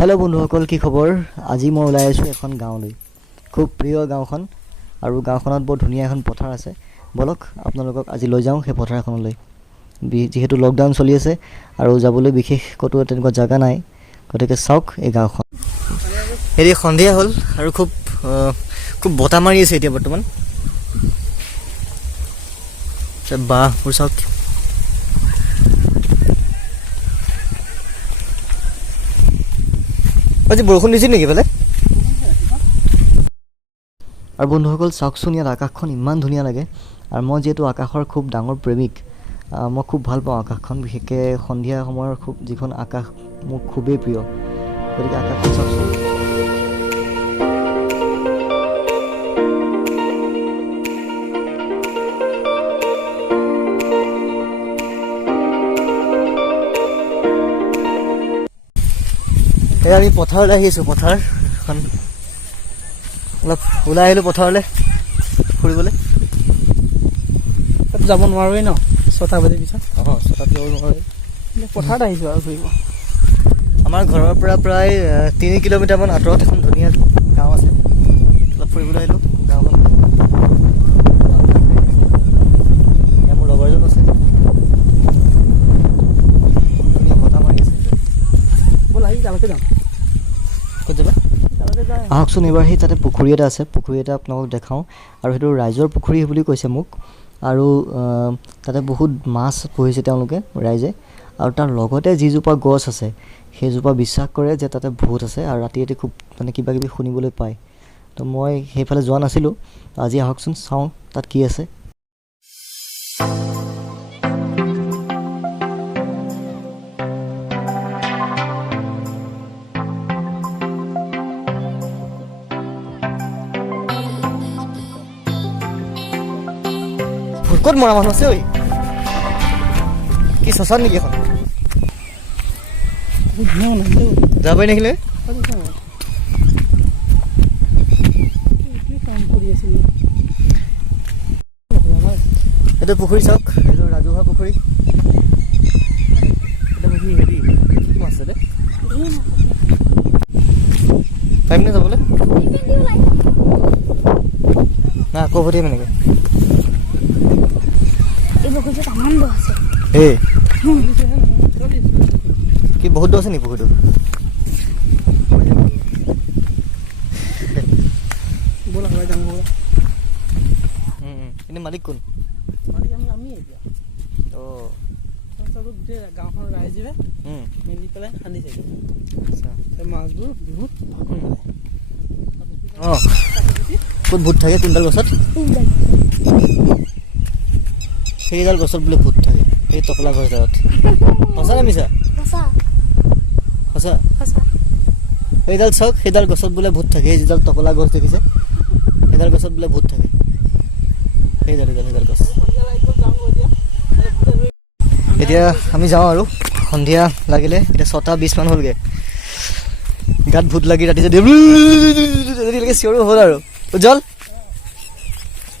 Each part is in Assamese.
हेलो बंधुসকল কি খবৰ আজি মই ওলাই আছো এখন গাঁৱলৈ খুব প্ৰিয় গাঁওখন আৰু গাঁওখনত বহুত ধুনীয়া এখন পথাৰ আছে বলক আপোনালোকক আজি লৈ যাওঁ সেই পথাৰখনলৈ যেহেতু লকডাউন চলি আছে আৰু যাবলৈ বিশেষ কতো তেনেকুৱা জায়গা নাই গতিকে চাওক এই গাঁওখন হেৰি সন্ধিয়া হ'ল আৰু খুব খুব বতাহ মাৰি আছে এতিয়া বৰ্তমান বাহ চাওক আজি বৰষুণ দিছিল নেকি ফালে আৰু বন্ধুসকল চাওকচোন ইয়াত আকাশখন ইমান ধুনীয়া লাগে আৰু মই যেহেতু আকাশৰ খুব ডাঙৰ প্ৰেমিক মই খুব ভাল পাওঁ আকাশখন বিশেষকৈ সন্ধিয়া সময়ৰ খুব যিখন আকাশ মোৰ খুবেই প্ৰিয় গতিকে আকাশখন চাওকচোন আমি পথাৰলৈ আহিছোঁ পথাৰখন অলপ ওলাই আহিলোঁ পথাৰলৈ ফুৰিবলৈ তাত যাব নোৱাৰোৱেই ন 6টা বাজিৰ পিছত 6টাত যাব নোৱাৰোঁ পথাৰত আহিছোঁ আৰু ফুৰিব আমাৰ ঘৰৰ পৰা প্ৰায় 3 কিলোমিটাৰমান আঁতৰত এখন ধুনীয়া গাঁও আছে অলপ ফুৰিবলৈ আহিলোঁ গাঁওখন মোৰ লগৰ এজন আছে ধুনীয়া বতাহ মাৰি আছে ব'ল আহি তালৈকে যাম ক'ত যাবা আহকচোন এইবাৰ সেই তাতে পুখুৰী এটা আছে পুখুৰী এটা আপোনালোকক দেখাওঁ আৰু সেইটো ৰাইজৰ পুখুৰী বুলি কৈছে মোক আৰু তাতে বহুত মাছ পুহিছে তেওঁলোকে ৰাইজে আৰু তাৰ লগতে যিজোপা গছ আছে সেইজোপা বিশ্বাস কৰে যে তাতে ভূত আছে আৰু ৰাতি ৰাতি খুব মানে কিবা কিবি শুনিবলৈ পায় তো মই সেইফালে যোৱা নাছিলোঁ আজি আহকচোন চাওঁ তাত কি আছে ক'ত মৰা মানুহ আছে ঐ কি শশান নেকি এখন যাবই নেখিলে এইটো পুখুৰী চাওক এইটো ৰাজহুৱা পুখুৰী এটা পুখুৰী হেৰি কি মাছ আছে পাৰিম নে যাবলৈ না আকৌ ভৰি এনেকৈ কি বহুত দূৰ আছে নি পুখুৰীটো এনে মালিক কোন গাঁওখনৰ ৰাইজে মিলি পেলাই খান্দিছে মাছবোৰ বিহুত ক'ত ভূত থাকে তিনিডাল গছত সেইডাল গছত বোলে ভূত থাকে সেই টকলা গছডালত সঁচা নে মিছা সঁচা সেইডাল চাওক সেইডাল গছত বোলে ভূত থাকে সেই যিডাল টকলা গছ দেখিছে সেইডাল গছত বোলে ভূত থাকে সেইডাল গছ এতিয়া আমি যাওঁ আৰু সন্ধিয়া লাগিলে এতিয়া 6:20 মান হ'লগৈ গাত ভূত লাগি ৰাতি যদি চিঞৰো হ'ল আৰু উজ্জ্বল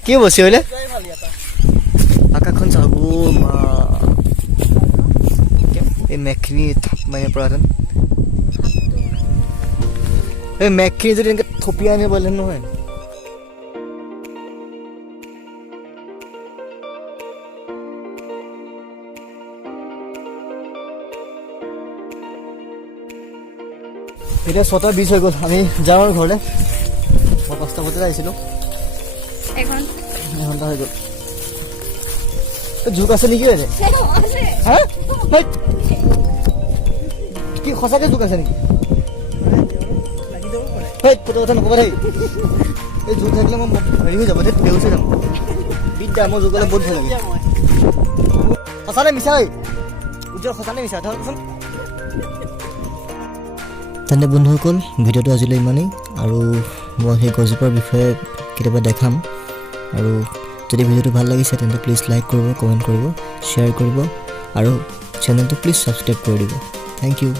কি হ'ব চিঞৰিলে আকাশখন চাব মা এই মেঘখিনি থাপ মাৰিব পৰাহেঁতেন এই মেঘখিনি যদি এনেকৈ থপিয়াই আনিব পাৰিলে নহয় এতিয়া 6:20 হৈ গ'ল আমি যাওঁ আৰু ঘৰলৈ মই 5টা বজাত আহিছিলোঁ এঘণ্টা হৈ গ'ল জোক আছে নেকি কি সঁচাকৈ জোক আছে নেকি ফটো কথা নক'বা দেই এই জোক থাকিলে মই হেৰি হৈ যাব দেই বেহুচ হৈ যাম বিদ্যা মই জোকলে বহুত ভাল লাগে সঁচা নে মিছা উজ্জ্বল সঁচা নে মিছা কচোন তেন্তে বন্ধুসকল ভিডিঅ'টো আজিলৈ ইমানেই আৰু মই সেই গছজোপাৰ বিষয়ে কেতিয়াবা দেখাম আৰু যদি ভিডিঅ'টো ভাল লাগিছে তেন্তে প্লিজ লাইক কৰিব কমেণ্ট কৰিব শ্বেয়াৰ কৰিব আৰু চেনেলটো প্লিজ ছাবস্ক্ৰাইব কৰি দিব থেংক ইউ